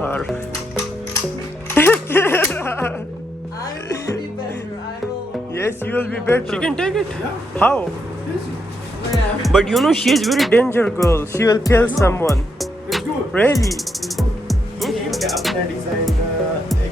और I will be better. I will. yes, you will be better. She can take it. Yeah. How? Yeah. But you know she is very dangerous girl. She will kill someone. Let's do it. Really? ये इनका अपना design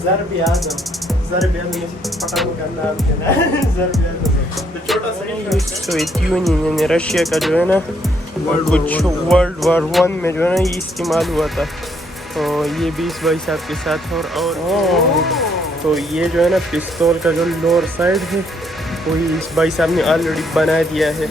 ज़रब आज़म पठानों का नाम क्या ना ज़रब आज़म तो छोटा सा ही सोवियत यूनियन यानी रशिया का जो है ना कुछ वर्ल्ड वॉर 1 में जो है ना ये इस्तेमाल हुआ था तो ये भी इस भाई साहब के साथ और तो ये जो है ना पिस्तौल का जो लोअर साइड है वो इस भाई साहब ने ऑलरेडी बना दिया है।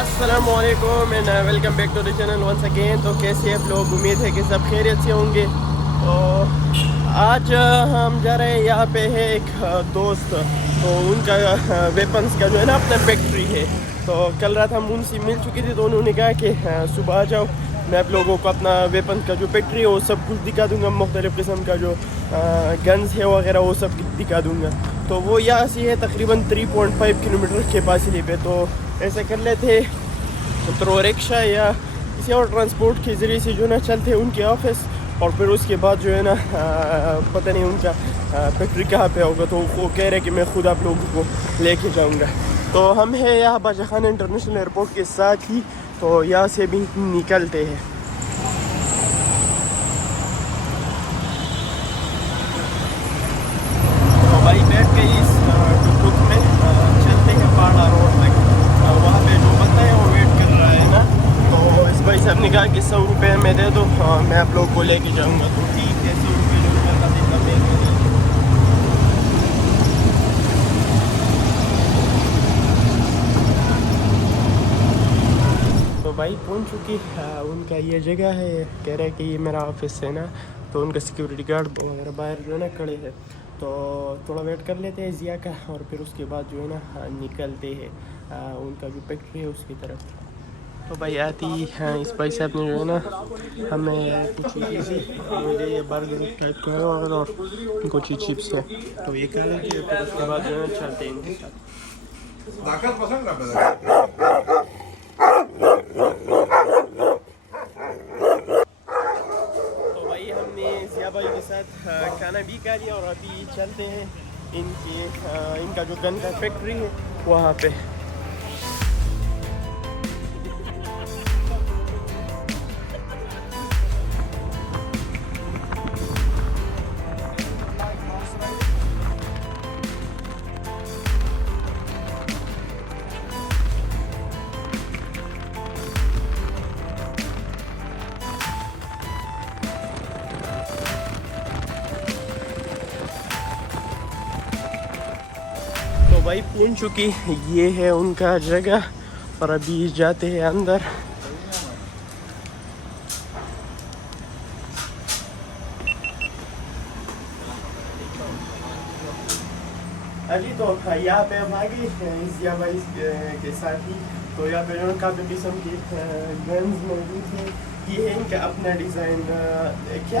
अस्सलामुअलैकुम and welcome back to the channel once again. तो कैसे आप लोग, उम्मीद है कि सब खैरियत से होंगे। तो आज हम जा रहे हैं, यहाँ पे है एक दोस्त तो उनका वेपन्स का जो है ना अपना फैक्ट्री है। तो कल रात हम उनसे मिल चुके थे तो उन्होंने कहा कि सुबह आ जाओ, मैं आप लोगों को अपना वेपन्स का जो फैक्ट्री है वो सब कुछ दिखा दूँगा, मुख्तलिफ़ किस्म का जो गन्स है वगैरह वो सब दिखा दूँगा। तो वो यहाँ से है तकरीबन 3.5 किलोमीटर के फासले पे। तो ऐसा कर लेते तो रिक्शा या किसी और ट्रांसपोर्ट के ज़रिए से जो ना चलते उनके ऑफिस और फिर उसके बाद जो है ना पता नहीं उनका फैक्ट्री कहाँ पे होगा। तो वो कह रहे कि मैं खुद आप लोगों को लेके जाऊँगा। तो हम हैं यहाँ बादशाह खान इंटरनेशनल एयरपोर्ट के साथ ही, तो यहाँ से भी निकलते हैं। तो भाई बैठ के इस टुक में चलते हैं पाड़ा रोड तक। वहाँ पे जो बंदा है वो वेट कर रहा है ना, तो इस भाई साहब ने कहा कि 100 रुपये में दे दो, मैं आप लोग को लेके जाऊँगा। तो ठीक है, 100 रुपये जो करना देता मैं। तो भाई पहुँच चुकी उनका ये जगह है, कह रहे हैं कि ये मेरा ऑफिस है ना। तो उनका सिक्योरिटी गार्ड वगैरह बाहर जो है ना खड़े हैं, तो थोड़ा वेट कर लेते हैं ज़िया का और फिर उसके बाद जो है ना निकलते हैं उनका जो फैक्ट्री है उसकी तरफ। तो भाई आती इस भाई साहब ने जो है ना हमें कुछ चीज़ें मुझे बर्गर टाइप का है और कुछ चिप्स है, तो ये कर लेते हैं फिर उसके बाद जो है चलते हैं इनके साथ। तो भाई हमने ज़िया भाई के साथ खाना भी खा लिया और अभी चलते हैं इनका जो गन का फैक्ट्री है वहाँ पे। तो भाई पहुंच चुकी ये है उनका जगह और अभी जाते हैं अंदर। अजी तो यहाँ पे हम आ गए ज़िया भाई के साथ ही। तो यहाँ पे जो काफ़ी किस्म की गन्स मौजूद हैं। ये है इनका अपना डिज़ाइन क्या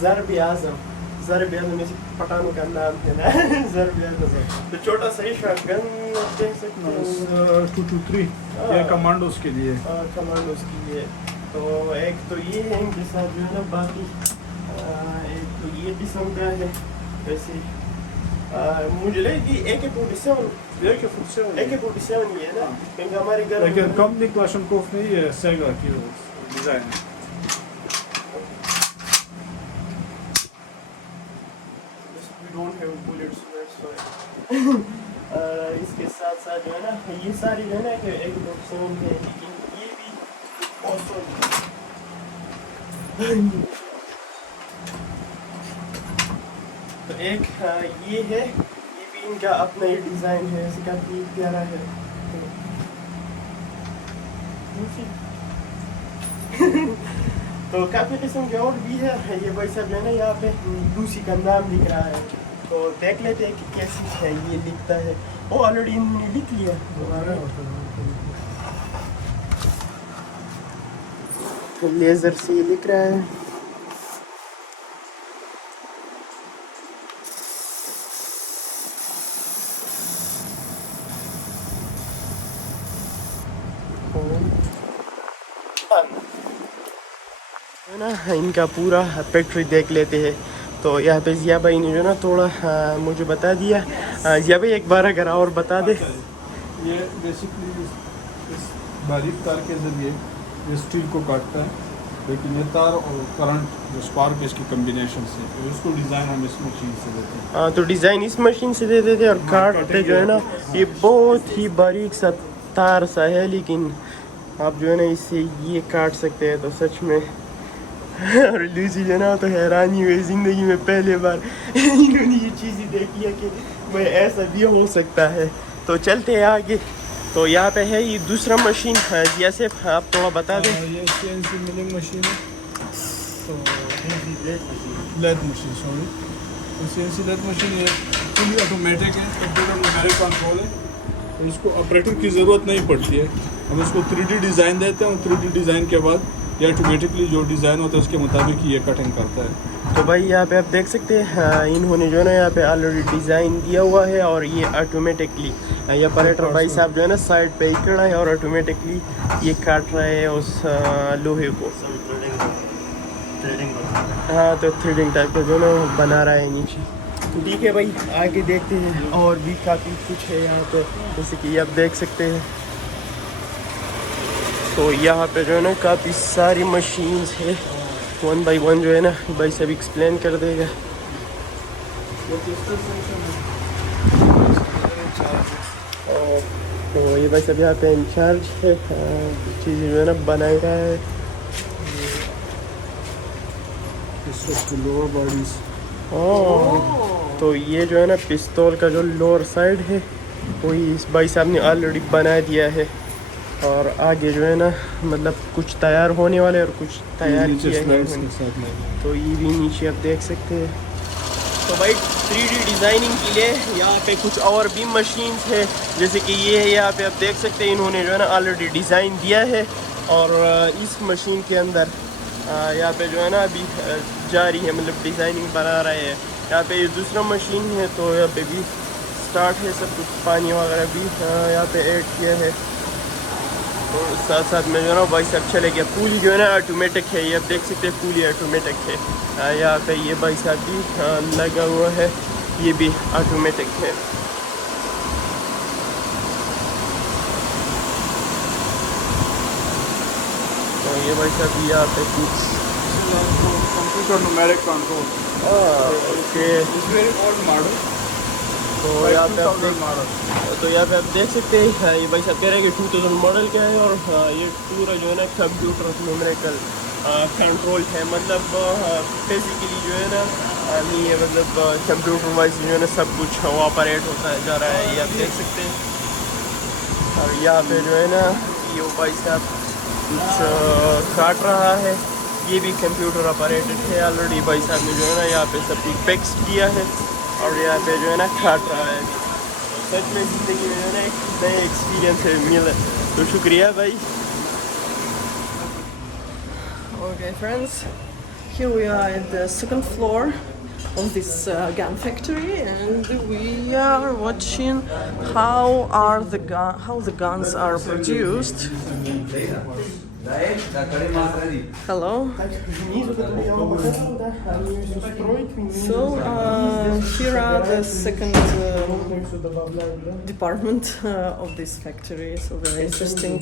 ज़रब आज़म में से पठानों का नाम है ना ज़रब आज़म। तो छोटा सा ही शॉट गन कह सकते हैं 223 ये कमांडोज के लिए। कमांडोज के लिए। तो एक तो ये है इनके साथ जो है ना, बाकी एक तो ये किस्म का है। वैसे मुझे लगी AK-47 ये है ना, क्योंकि हमारे घर लेकिन कंपनी क्लाशनकोफ नहीं है, सेगा की डिज़ाइन है। don't have bullets, that's why। इसके साथ साथ जो है ना ये सारी जो है ना AK-47 है, लेकिन ये भी also तो एक ये है, ये भी इनका अपना ही डिज़ाइन है, इसका भी प्यारा है। तो काफ़ी किस्म के और भी है। ये भाई साहब जो है ना यहाँ पे दूसरी का नाम लिख रहा है, तो देख लेते हैं कि कैसी है ये लिखता है। वो ऑलरेडी इन्होंने लिख लिया तो लेज़र से ये लिख रहा है। ना इनका पूरा फैक्ट्री देख लेते हैं। तो यहाँ पे जिया भाई ने जो ना थोड़ा मुझे बता दिया। जिया भाई एक बार अगर और बता दे। ये बेसिकली इस बारीक तार के ज़रिए ये स्टील को काटता है, लेकिन ये तार और करंट जो स्पार्क है इसकी कम्बिनेशन से, तो इसको डिज़ाइन हम इस मशीन से देते हैं। हाँ, तो डिज़ाइन इस मशीन से दे देते और काटते जो है ना ये बहुत ही बारीक सा तार सा है, लेकिन आप जो है ना इससे ये काट सकते हैं। तो सच में और लूसी जो ना तो हैरानी हुई, ज़िंदगी में पहले बार इन्होंने ये चीज़ ही देखी है कि मैं ऐसा भी हो सकता है। तो चलते हैं आगे। तो यहाँ पे है ये दूसरा मशीन, जैसे आप थोड़ा बता दें। ये CNC मिलिंग मशीन है, तो लेथ मशीन, सॉरी, तो CNC लेथ मशीन ये फुली ऑटोमेटिक है, कंप्यूटर न्यूमेरिक कंट्रोल है, तो इसको ऑपरेटर की ज़रूरत नहीं पड़ती है। हम इसको 3D डिज़ाइन देते हैं, 3D डिज़ाइन के बाद ये ऑटोमेटिकली जो डिज़ाइन होता है उसके मुताबिक ये कटिंग करता है। तो भाई यहाँ पे आप देख सकते हैं इन्होंने जो है ना यहाँ पे ऑलरेडी डिज़ाइन दिया हुआ है और ये ऑटोमेटिकली ये ऑपरेटर भाई साहब जो है ना साइड पे ही खड़ा है और ऑटोमेटिकली ये काट रहा है उस लोहे को। हाँ, तो थ्रेडिंग टाइप का जो ना बना रहा है नीचे। तो ठीक है भाई, आगे देखते हैं और भी काफ़ी कुछ है यहाँ पे, जैसे कि आप देख सकते हैं। तो यहाँ पे जो है ना काफ़ी सारी मशीन्स है, 1 बाई 1 जो है ना भाई सब एक्सप्लेन कर देगा। तो ये भाई सब यहाँ पे इंचार्ज है, चीज़ें जो है ना बना रहा है। लोअर बॉडीज, तो ये जो है ना पिस्तौल का जो लोअर साइड है वही इस भाई साहब ने ऑलरेडी बना दिया है, और आगे जो है ना मतलब कुछ तैयार होने वाले और कुछ तैयार किया है। तो ये भी नीचे आप देख सकते हैं। तो भाई 3D डिज़ाइनिंग के लिए यहाँ पे कुछ और भी मशीन्स है, जैसे कि ये है, यहाँ पे आप देख सकते हैं इन्होंने जो है ना ऑलरेडी डिज़ाइन दिया है और इस मशीन के अंदर यहाँ पे जो है ना अभी जारी है, मतलब डिज़ाइनिंग बना रहे हैं। यहाँ पे ये दूसरा मशीन है, तो यहाँ पे भी स्टार्ट है सब कुछ, पानी वगैरह भी यहाँ पे ऐड किया है। और साथ साथ में जो है ना भाई साहब चले गया, पूली जो है ना ऑटोमेटिक है, ये आप देख सकते हैं पूली ऑटोमेटिक है। यहाँ पे ये भाई साहब भी लगा हुआ है, ये भी ऑटोमेटिक है। तो ये भाई साहब यहाँ पे कुछ computer numeric control, okay, it's very old model. तो यहाँ पे आप देख सकते हैं ये भाई साहब कह रहे हैं कि 2000 मॉडल का है, और ये पूरा जो है ना कंप्यूटर न्यूमेरिकल कंट्रोल है, मतलब बेसिकली जो है ना नहीं है, मतलब कंप्यूटर वाइज जो है ना सब कुछ ऑपरेट होता जा रहा है, ये आप देख सकते हैं। और यहाँ पे जो है ना ये भाई साहब कुछ काट रहा है, ये भी कंप्यूटर ऑपरेटेड है ऑलरेडी। भाई साहब ने जो है ना यहाँ पे सब कुछ फिक्स किया है और यहाँ पे जो है ना काट रहा है। सच में ज़िंदगी में जो है ना एक नया एक्सपीरियंस है मिला, तो शुक्रिया भाई। Okay, friends, here we are at the second floor of this gun factory, and we are watching how the guns are produced. Hello. So here are the second department of this factory. So very interesting.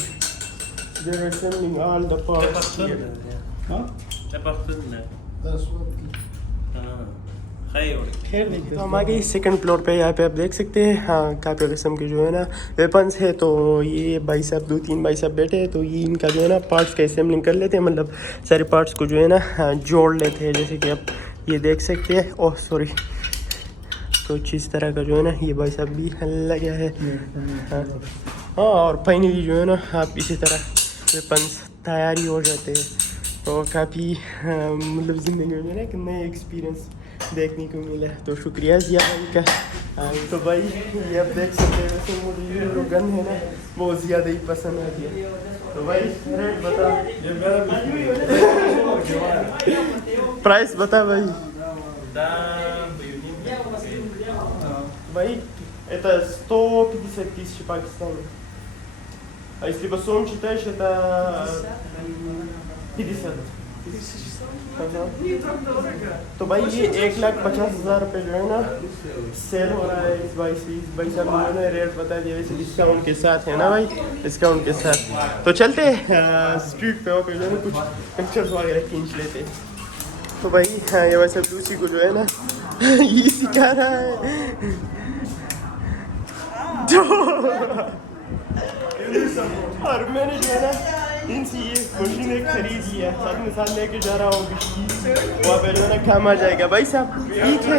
They're assembling all the parts here. तो हम आ गए second floor पे। यहाँ पे आप देख सकते हैं हाँ काफ़ी किस्म के जो है ना वेपन्स है। तो ये भाई साहब 2-3 भाई साहब बैठे हैं, तो ये इनका जो है ना पार्ट्स का असेंबलिंग कर लेते हैं, मतलब सारे पार्ट्स को जो है ना जोड़ लेते हैं, जैसे कि आप ये देख सकते हैं। ओह सॉरी, तो इस तरह का जो है ना ये भाई साहब भी लगा है। हाँ, और फाइनली जो है ना आप इसी तरह वेपन्स तैयारी हो जाते हैं। तो काफ़ी मतलब ज़िंदगी में जो है ना एक नया एक्सपीरियंस देखने को मिला, तो शुक्रिया जिया भाई का। तो भाई ये आप देख सकते हैं, वैसे मुझे ये जो गन है ना बहुत ज़्यादा ही पसंद आती है। तो भाई रेट बता, प्राइस बता भाई। Vai, это 150 тысяч Пакистана. А если по сумме считаешь, это 50. तो भाई ये 1,50,000 रुपये जो है ना सेल हो रहा है इस भाई से। इस भाई साहब ने उन्होंने रेट बता दिया वैसे डिस्काउंट के साथ है ना भाई, डिस्काउंट के साथ। तो चलते स्ट्रीट पे वहाँ पे जो है ना कुछ पिक्चर्स वगैरह खींच लेते हैं। तो भाई ये वैसे लूसी को जो है ना ये सिखा रहा है और मैंने जो है ना इनसे ये मशीनें खरीद लिया, साथ में साथ लेके जा रहा हूँ, वहाँ पे जो है ना काम आ जाएगा भाई साहब, ठीक है।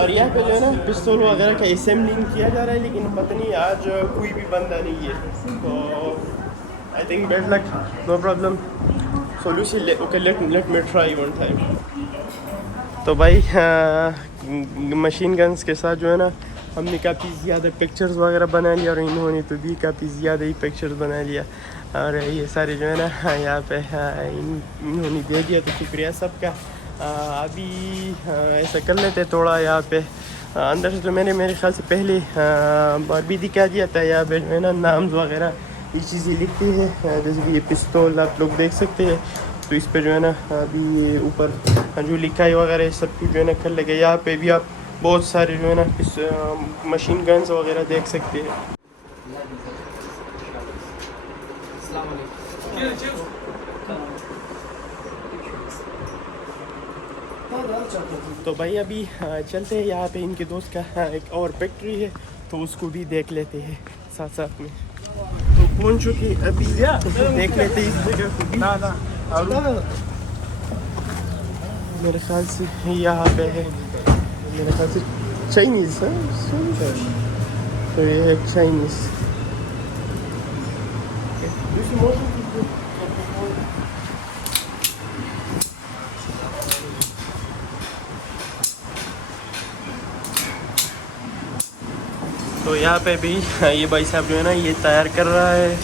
और यहाँ पे जो है ना पिस्तौल वगैरह का असेंबलिंग किया जा रहा है, लेकिन पता नहीं आज कोई भी बंदा नहीं है, तो I think bad luck, no problem. So लूसी okay let me try one time. तो भाई मशीन गन्स के साथ जो है ना हमने काफ़ी ज़्यादा पिक्चर्स वगैरह बना लिया, और इन्होंने तो भी काफ़ी ज़्यादा ही पिक्चर्स बना लिया, और ये सारे जो है ना यहाँ पे इन्होंने दे दिया, तो शुक्रिया सबका। अभी ऐसा कर लेते थोड़ा यहाँ पे अंदर से। तो मैंने मेरे ख्याल से पहले अभी दिखा दिया था, यहाँ पे जो है ना नाम्स वगैरह ये चीज़ें लिखती हैं, जैसे कि ये पिस्तौल आप लोग देख सकते हैं, तो इस पे जो है ना अभी ये ऊपर जो लिखाई वगैरह सब कुछ जो है ना कर लगे। यहाँ पे भी आप बहुत सारे जो है ना इस मशीन गन्स वगैरह देख सकते हैं। तो भाई अभी चलते हैं, यहाँ पे इनके दोस्त का एक और फैक्ट्री है, तो उसको भी देख लेते हैं साथ साथ में। तो पहुँच चुके अभी, देख लेते हैं इस जगह को भी। मेरे ख्याल से यहाँ पे है, मेरे ख्याल से चाइनीज़ है, तो ये है चाइनीज़। तो यहाँ पे भी ये भाई साहब जो है ना ये तैयार कर रहा है,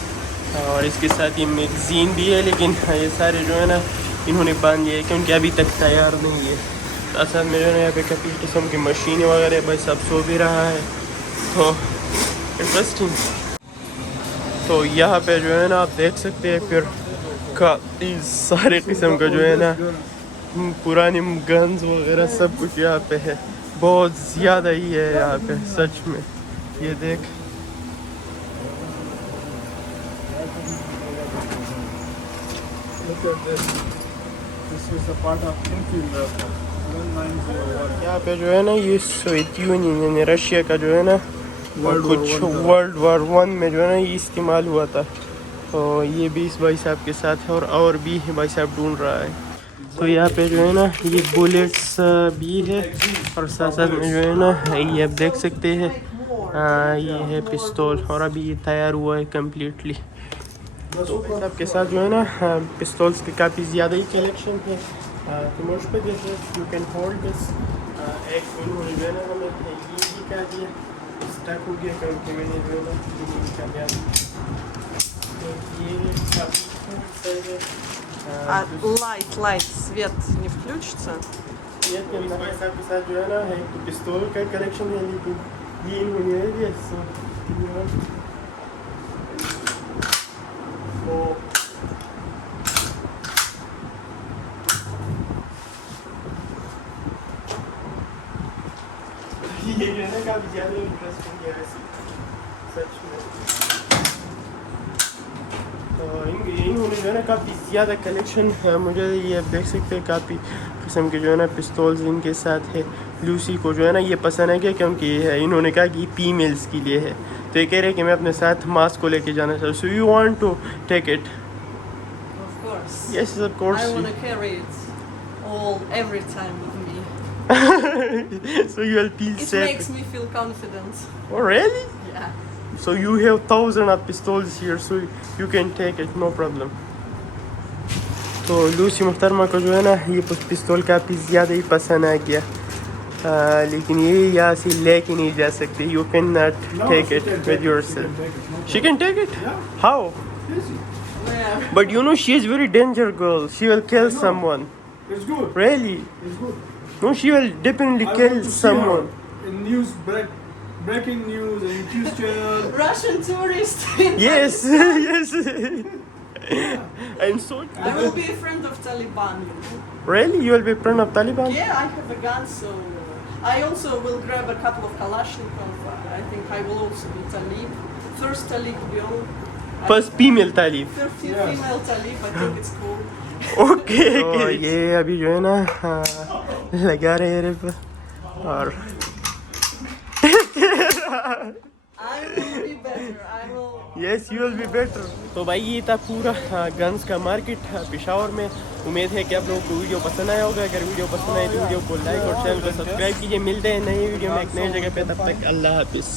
और इसके साथ ये मैगज़ीन भी है, लेकिन ये सारे जो है ना इन्होंने बांध दिए क्योंकि अभी तक तैयार नहीं है। साथ में जो है ना यहाँ पे काफ़ी किस्म की मशीनें वगैरह भाई साहब सो भी रहा है, तो इंटरेस्टिंग। तो यहाँ पे जो है ना आप देख सकते हैं फिर काफ़ी सारे किस्म का जो है ना पुरानी गन्स वगैरह सब कुछ यहाँ पे है, बहुत ज़्यादा ही है यहाँ पे सच में। ये देख, यहाँ पे जो है ना ये सोवियत यूनियन यानी रशिया का जो है ना कुछ वर्ल्ड वार 1 में जो है ना ये इस्तेमाल हुआ था, तो ये भी इस भाई साहब के साथ है, और भी भाई साहब ढूंढ रहा है। तो यहाँ पे जो है ना ये बुलेट्स भी है, और साथ साथ में जो है ना ये आप देख सकते हैं ये है पिस्तौल, और अभी ये तैयार हुआ है कम्प्लीटली। तो भाई साहब के साथ जो है ना पिस्तौल्स की काफ़ी ज़्यादा ही कलेक्शन है। तो मुझ पर जैसे यू कैन होल्ड दिस, एक उन्होंने जो है ना हमें ये दिखा दिया, स्टक हो गया क्योंकि मैंने जो है ना ये दिखा दिया। तो ये काफ़ी Light, свет не включится? Нет, भाई साहब के साथ जो है ना एक तो पिस्तौल का कलेक्शन है, लेकिन ये इन्होंने दे दिया। ये जो है ना काफ़ी ज़्यादा इंटरेस्टिंग है वैसे सच में। तो इन्होंने जो है ना काफ़ी ज़्यादा कलेक्शन है, मुझे ये आप देख सकते हैं काफ़ी किस्म के जो है ना पिस्तौल्स इनके साथ है। लूसी को जो है ना ये पसंद है क्या, क्योंकि इन्होंने कहा कि फीमेल्स के लिए है, तो ये कह रहे हैं कि मैं अपने साथ मास्क को लेके जाना चाहूँ। So you want to take it? Of course. Yes, of course. I want to carry it every time with me. So you will feel It safe. makes me feel confident. Oh really? Yeah. So you have 1,000 of pistols here, so you can take it, no problem. तो Lucy मुहतरमा को जो है ना ये पिस्तौल काफ़ी ज़्यादा ही पसंद आ गया, लेकिन ये यहाँ से लेके नहीं जा सकती। You cannot take it with yourself. She can take it? How? Where? But you know she is very dangerous girl. She will kill someone. It's good. Really? It's good. No, she will definitely I kill want to see someone. her in news, breaking news, and news channel. Russian tourist. Yes, yes. And so I will be a friend of Taliban. really, you will be friend of Taliban? Yeah, I have a gun, so I also will grab a couple of Kalashnikovs. I think I will also be Talib. First Talib girl. First female Talib. First female Talib, I think it's cool. Okay तो ये अभी जो है ना लगा रहे हैं rib और I will be better. I will. Yes you will be better. तो भाई ये था पूरा गन्स का मार्केट पेशावर में। उम्मीद है कि आप लोगों को वीडियो पसंद आया होगा। अगर वीडियो पसंद आए तो वीडियो को लाइक और चैनल को सब्सक्राइब कीजिए। मिलते हैं नई वीडियो में एक नई जगह पे, तब तक अल्लाह हाफिज़।